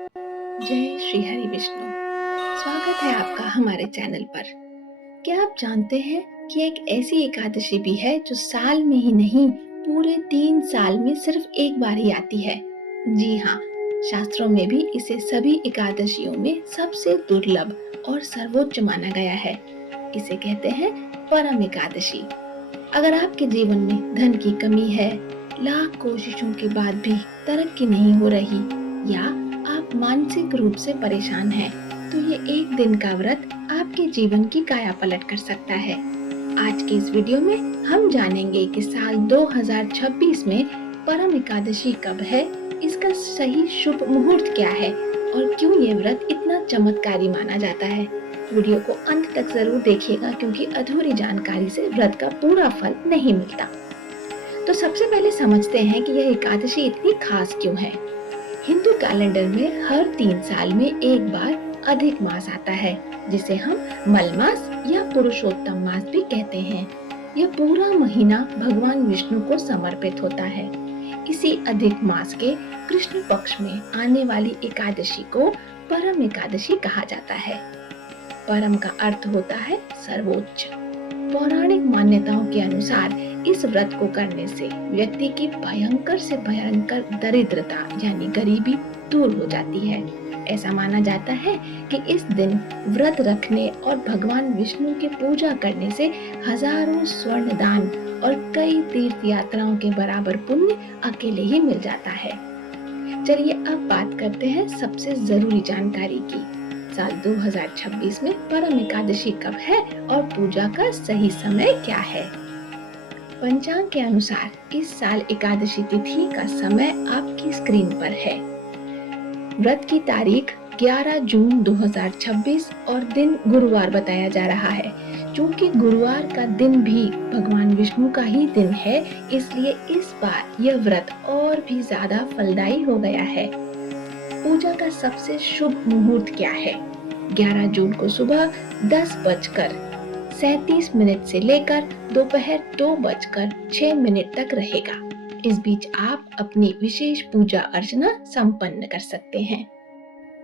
जय श्री हरि विष्णु। स्वागत है आपका हमारे चैनल पर। क्या आप जानते हैं कि एक ऐसी एकादशी भी है जो साल में ही नहीं पूरे 3 साल में सिर्फ एक बार ही आती है। जी हाँ, शास्त्रों में भी इसे सभी एकादशियों में सबसे दुर्लभ और सर्वोच्च माना गया है। इसे कहते हैं परम एकादशी। अगर आपके जीवन में धन की कमी है, लाख कोशिशों के बाद भी तरक्की नहीं हो रही, या आप मानसिक रूप से परेशान हैं, तो ये एक दिन का व्रत आपके जीवन की काया पलट कर सकता है। आज के इस वीडियो में हम जानेंगे कि साल 2026 में परम एकादशी कब है, इसका सही शुभ मुहूर्त क्या है और क्यों ये व्रत इतना चमत्कारी माना जाता है। वीडियो को अंत तक जरूर देखिएगा क्योंकि अधूरी जानकारी से व्रत का पूरा फल नहीं मिलता। तो सबसे पहले समझते हैं कि यह एकादशी इतनी खास क्यों है। हिंदू कैलेंडर में हर 3 साल में एक बार अधिक मास आता है, जिसे हम मल मास या पुरुषोत्तम मास भी कहते हैं। यह पूरा महीना भगवान विष्णु को समर्पित होता है। इसी अधिक मास के कृष्ण पक्ष में आने वाली एकादशी को परम एकादशी कहा जाता है। परम का अर्थ होता है सर्वोच्च। पौराणिक मान्यताओं के अनुसार इस व्रत को करने से व्यक्ति की भयंकर से भयंकर दरिद्रता यानी गरीबी दूर हो जाती है। ऐसा माना जाता है कि इस दिन व्रत रखने और भगवान विष्णु की पूजा करने से हजारों स्वर्ण दान और कई तीर्थ यात्राओं के बराबर पुण्य अकेले ही मिल जाता है। चलिए अब बात करते हैं सबसे जरूरी जानकारी की। साल 2026 में परम एकादशी कब है और पूजा का सही समय क्या है। पंचांग के अनुसार इस साल एकादशी तिथि का समय आपकी स्क्रीन पर है। व्रत की तारीख 11 जून 2026 और दिन गुरुवार बताया जा रहा है। चूंकि गुरुवार का दिन भी भगवान विष्णु का ही दिन है, इसलिए इस बार यह व्रत और भी ज्यादा फलदायी हो गया है। पूजा का सबसे शुभ मुहूर्त क्या है? 11 जून को सुबह 10:37 से लेकर दोपहर 2:06 तक रहेगा। इस बीच आप अपनी विशेष पूजा अर्चना संपन्न कर सकते हैं।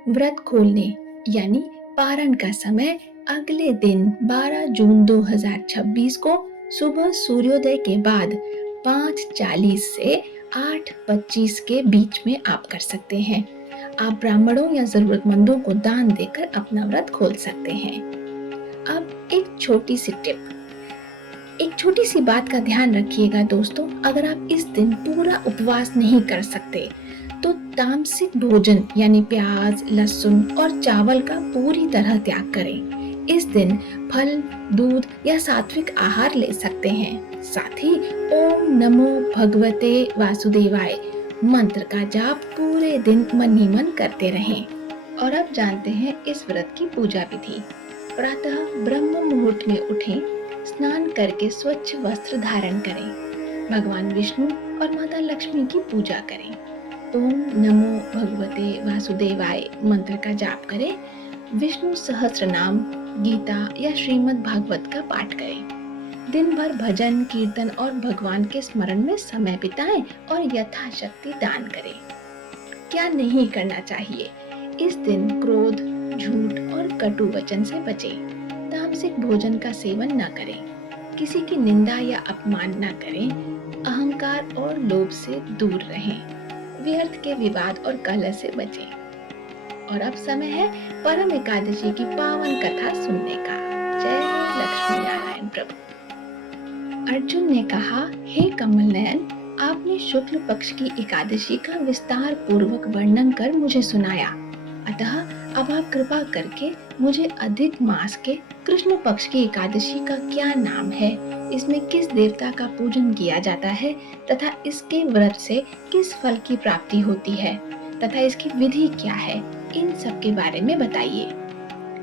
व्रत खोलने यानी पारण का समय अगले दिन 12 जून 2026 को सुबह सूर्योदय के बाद 5:40 से 8:25 के बीच में आप कर सकते हैं। आप ब्राह्मणों या जरूरतमंदों को दान देकर अपना व्रत खोल सकते हैं। अब एक छोटी सी बात का ध्यान रखिएगा दोस्तों, अगर आप इस दिन पूरा उपवास नहीं कर सकते तो तामसिक भोजन यानी प्याज, लहसुन और चावल का पूरी तरह त्याग करें। इस दिन फल, दूध या सात्विक आहार ले सकते हैं। साथ ही ओम नमो भगवते वासुदेवाय मंत्र का जाप पूरे दिन मन ही मन करते रहें। और अब जानते हैं इस व्रत की पूजा विधि। प्रातः ब्रह्म मुहूर्त में उठें, स्नान करके स्वच्छ वस्त्र धारण करें, भगवान विष्णु और माता लक्ष्मी की पूजा करें, ओम नमो भगवते वासुदेवाय मंत्र का जाप करें, विष्णु सहस्त्र नाम, गीता या श्रीमद् भागवत का पाठ करें। दिन भर भजन, कीर्तन और भगवान के स्मरण में समय बिताएं और यथाशक्ति दान करें। क्या नहीं करना चाहिए? इस दिन क्रोध, झूठ और कटु वचन से बचें। तामसिक भोजन का सेवन न करें, किसी की निंदा या अपमान न करें, अहंकार और लोभ से दूर रहें, व्यर्थ के विवाद और कलह से बचें। और अब समय है परम एकादशी की पावन कथा सुनने का। जय लक्ष्मी नारायण प्रभु। अर्जुन ने कहा, हे कमल नयन, आपने शुक्ल पक्ष की एकादशी का विस्तार पूर्वक वर्णन कर मुझे सुनाया, अतः अब आप कृपा करके मुझे अधिक मास के कृष्ण पक्ष की एकादशी का क्या नाम है, इसमें किस देवता का पूजन किया जाता है तथा इसके व्रत से किस फल की प्राप्ति होती है तथा इसकी विधि क्या है, इन सब के बारे में बताइए।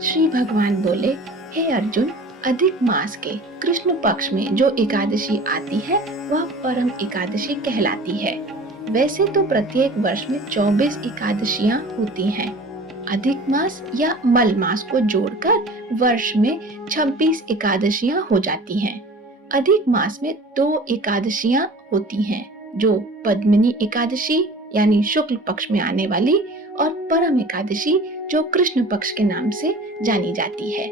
श्री भगवान बोले, हे अर्जुन, अधिक मास के कृष्ण पक्ष में जो एकादशी आती है वह परम एकादशी कहलाती है। वैसे तो प्रत्येक वर्ष में 24 एकादशियां होती हैं। अधिक मास या मल मास को जोड़कर वर्ष में 26 एकादशियां हो जाती हैं। अधिक मास में 2 एकादशियां होती हैं, जो पद्मिनी एकादशी यानी शुक्ल पक्ष में आने वाली, और परम एकादशी जो कृष्ण पक्ष के नाम से जानी जाती है।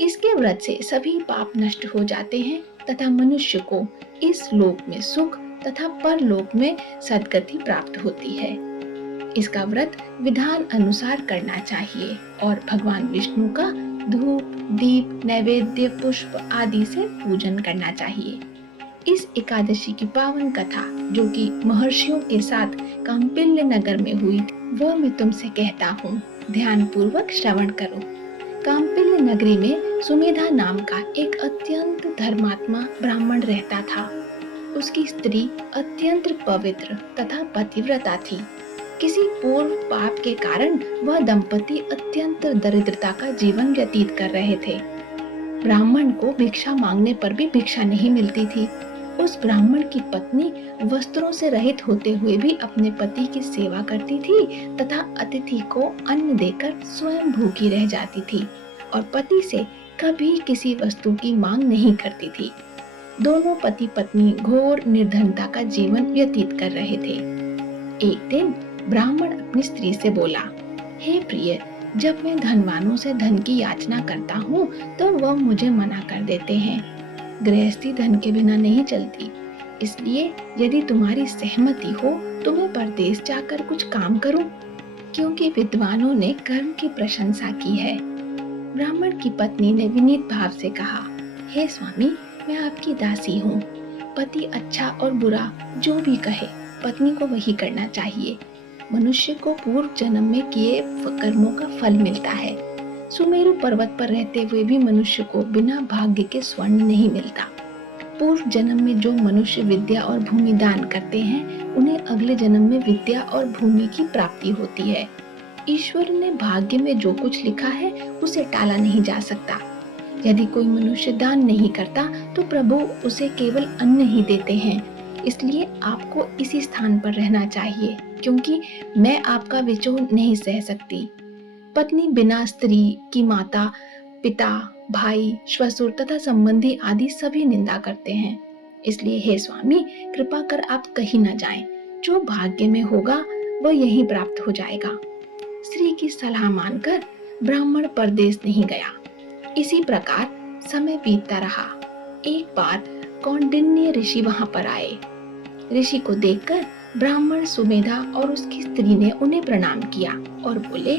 इसके व्रत से सभी पाप नष्ट हो जाते हैं तथा मनुष्य को इस लोक में सुख तथा परलोक में सद्गति प्राप्त होती है। इसका व्रत विधान अनुसार करना चाहिए और भगवान विष्णु का धूप, दीप, नैवेद्य, पुष्प आदि से पूजन करना चाहिए। इस एकादशी की पावन कथा, जो कि महर्षियों के साथ कांपिल्य नगर में हुई, वह मैं तुमसे कहता हूँ, ध्यान पूर्वक श्रवण करो। कांपिल्य नगरी में सुमेधा नाम का एक अत्यंत धर्मात्मा ब्राह्मण रहता था। उसकी स्त्री अत्यंत पवित्र तथा पतिव्रता थी। किसी पूर्व पाप के कारण वह दंपति अत्यंत दरिद्रता का जीवन व्यतीत कर रहे थे। ब्राह्मण को भिक्षा मांगने पर भी भिक्षा नहीं मिलती थी। उस ब्राह्मण की पत्नी वस्त्रों से रहित होते हुए भी अपने पति की सेवा करती थी तथा अतिथि को अन्न देकर स्वयं भूखी रह जाती थी और पति से कभी किसी वस्तु की मांग नहीं करती थी। दोनों पति पत्नी घोर निर्धनता का जीवन व्यतीत कर रहे थे। एक दिन ब्राह्मण अपनी स्त्री से बोला, हे प्रिय, जब मैं धनवानों से धन की याचना करता हूँ तो वह मुझे मना कर देते हैं। गृहस्थी धन के बिना नहीं चलती, इसलिए यदि तुम्हारी सहमति हो तो मैं परदेश जाकर कुछ काम करूं, क्योंकि विद्वानों ने कर्म की प्रशंसा की है। ब्राह्मण की पत्नी ने विनीत भाव से कहा, हे स्वामी, मैं आपकी दासी हूँ। पति अच्छा और बुरा जो भी कहे, पत्नी को वही करना चाहिए। मनुष्य को पूर्व जन्म में किए कर्मों का फल मिलता है। सुमेरु पर्वत पर रहते हुए भी मनुष्य को बिना भाग्य के स्वर्ण नहीं मिलता। पूर्व जन्म में जो मनुष्य विद्या और भूमि दान करते हैं, उन्हें अगले जन्म में विद्या और भूमि की प्राप्ति होती है। ईश्वर ने भाग्य में जो कुछ लिखा है उसे टाला नहीं जा सकता। यदि कोई मनुष्य दान नहीं करता तो प्रभु उसे केवल अन्न ही देते हैं। इसलिए आपको इसी स्थान पर रहना चाहिए, क्योंकि मैं आपका विचोह नहीं सह सकती। पत्नी बिना स्त्री की माता, पिता, भाई, श्वशुर तथा संबंधी आदि सभी निंदा करते हैं। इसलिए हे स्वामी, कृपा कर आप कहीं न जाएं। जो भाग्य में होगा वह यहीं प्राप्त हो जाएगा। स्त्री की सलाह मानकर ब्राह्मण परदेश नहीं गया। इसी प्रकार समय बीतता रहा। एक बार कौंडिन्य ऋषि वहां पर आए। ऋषि को देखकर ब्राह्मण सुमेधा और उसकी स्त्री ने उन्हें प्रणाम किया और बोले,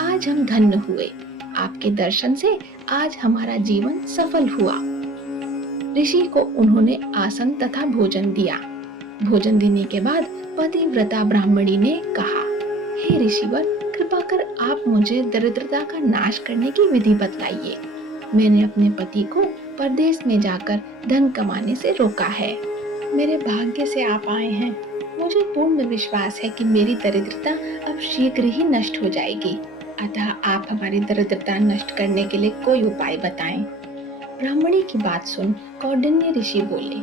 आज हम धन्य हुए। आपके दर्शन से आज हमारा जीवन सफल हुआ। ऋषि को उन्होंने आसन तथा भोजन दिया। भोजन देने के बाद पतिव्रता ब्राह्मणी ने कहा, हे ऋषिवर, कृपा कर आप मुझे दरिद्रता का नाश करने की विधि बतलाइए। मैंने अपने पति को परदेश में जाकर धन कमाने से रोका है। मेरे भाग्य से आप आए हैं। मुझे पूर्ण विश्वास है कि मेरी दरिद्रता अब शीघ्र ही नष्ट हो जाएगी। अतः आप हमारी दरिद्रता नष्ट करने के लिए कोई उपाय बताएं। ब्राह्मणी की बात सुन कौंडिन्य ऋषि बोले,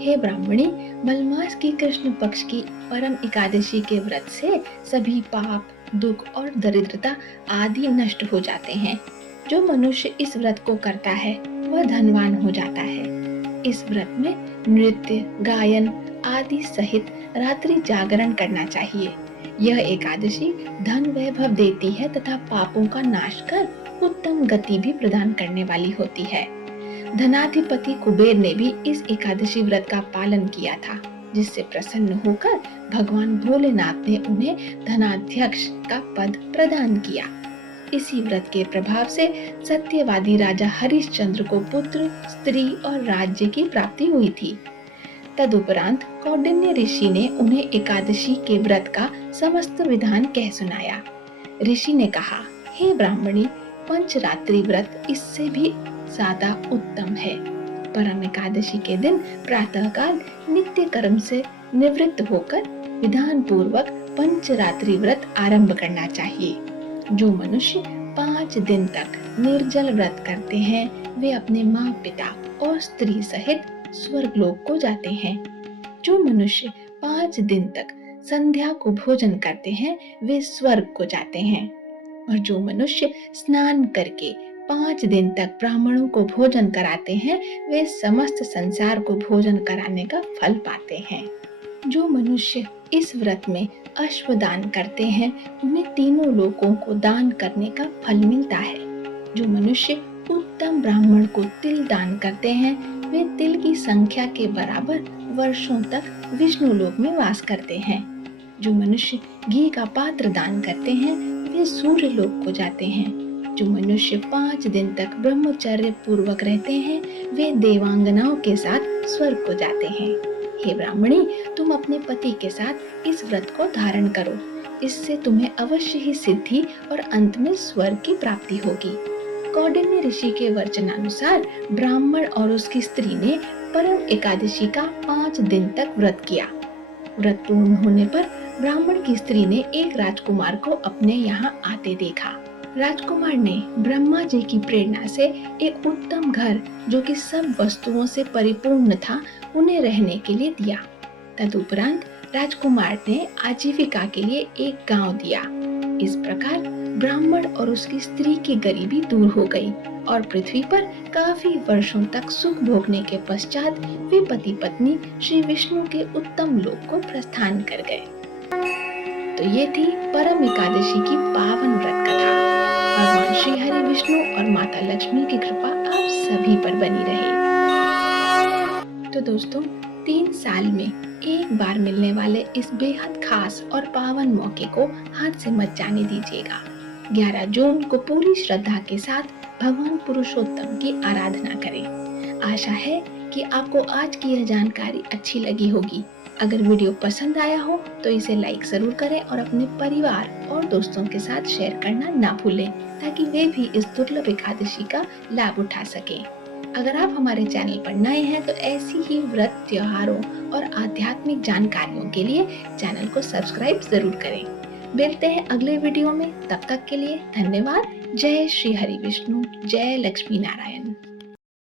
हे ब्राह्मणी, मलमास की कृष्ण पक्ष की परम एकादशी के व्रत से सभी पाप, दुख और दरिद्रता आदि नष्ट हो जाते हैं। जो मनुष्य इस व्रत को करता है वह धनवान हो जाता है। इस व्रत में नृत्य, गायन आदि सहित रात्रि जागरण करना चाहिए। यह एकादशी धन वैभव देती है तथा पापों का नाश कर उत्तम गति भी प्रदान करने वाली होती है। धनाधिपति कुबेर ने भी इस एकादशी व्रत का पालन किया था, जिससे प्रसन्न होकर भगवान भोलेनाथ ने उन्हें धनाध्यक्ष का पद प्रदान किया। इसी व्रत के प्रभाव से सत्यवादी राजा हरिश्चंद्र को पुत्र, स्त्री और राज्य की प्राप्ति हुई थी। तदुपरांत कौंडिन्य ऋषि ने उन्हें एकादशी के व्रत का समस्त विधान कह सुनाया। ऋषि ने कहा, हे ब्राह्मणी, पंचरात्रि व्रत इससे भी ज्यादा उत्तम है। परम एकादशी के दिन प्रातःकाल नित्य कर्म से निवृत्त होकर विधान पूर्वक पंचरात्रि व्रत आरंभ करना चाहिए। जो मनुष्य 5 दिन तक निर्जल व्रत करते हैं वे अपने माँ पिता और स्त्री सहित स्वर्गलोक को जाते हैं। जो मनुष्य 5 दिन तक संध्या को भोजन करते हैं वे स्वर्ग को जाते हैं। और जो मनुष्य स्नान करके 5 दिन तक ब्राह्मणों को भोजन कराते हैं वे समस्त संसार को भोजन कराने का फल पाते हैं। जो मनुष्य इस व्रत में अश्व दान करते हैं उन्हें तीनों लोकों को दान करने का फल मिलता है। जो मनुष्य उत्तम ब्राह्मण को तिल दान करते हैं वे तिल की संख्या के बराबर वर्षों तक विष्णु लोक में वास करते हैं। जो मनुष्य घी का पात्र दान करते हैं वे सूर्य लोक को जाते हैं। जो मनुष्य 5 दिन तक ब्रह्मचर्य पूर्वक रहते हैं वे देवांगनाओं के साथ स्वर्ग को जाते हैं। हे ब्राह्मणी, तुम अपने पति के साथ इस व्रत को धारण करो, इससे तुम्हें अवश्य ही सिद्धि और अंत में स्वर्ग की प्राप्ति होगी। कौंडिन्य ऋषि के वचनानुसार ब्राह्मण और उसकी स्त्री ने परम एकादशी का 5 दिन तक व्रत किया। व्रत पूर्ण होने पर ब्राह्मण की स्त्री ने एक राजकुमार को अपने यहाँ आते देखा। राजकुमार ने ब्रह्मा जी की प्रेरणा से एक उत्तम घर जो कि सब वस्तुओं से परिपूर्ण था उन्हें रहने के लिए दिया। तदुपरांत राजकुमार ने आजीविका के लिए एक गांव दिया। इस प्रकार ब्राह्मण और उसकी स्त्री की गरीबी दूर हो गई और पृथ्वी पर काफी वर्षों तक सुख भोगने के पश्चात वे पति पत्नी श्री विष्णु के उत्तम लोक को प्रस्थान कर गए। तो ये थी परम एकादशी की पावन व्रत कथा। भगवान श्री हरि विष्णु और माता लक्ष्मी की कृपा आप सभी पर बनी रहे। तो दोस्तों, 3 साल में एक बार मिलने वाले इस बेहद खास और पावन मौके को हाथ से मत जाने दीजिएगा। 11 जून को पूरी श्रद्धा के साथ भगवान पुरुषोत्तम की आराधना करें। आशा है कि आपको आज की यह जानकारी अच्छी लगी होगी। अगर वीडियो पसंद आया हो तो इसे लाइक जरूर करें और अपने परिवार और दोस्तों के साथ शेयर करना ना भूलें ताकि वे भी इस दुर्लभ एकादशी का लाभ उठा सकें। अगर आप हमारे चैनल पर नए हैं तो ऐसी ही व्रत, त्योहारों और आध्यात्मिक जानकारियों के लिए चैनल को सब्सक्राइब जरूर करें। मिलते हैं अगले वीडियो में, तब तक के लिए धन्यवाद। जय श्री हरि विष्णु, जय लक्ष्मी नारायण।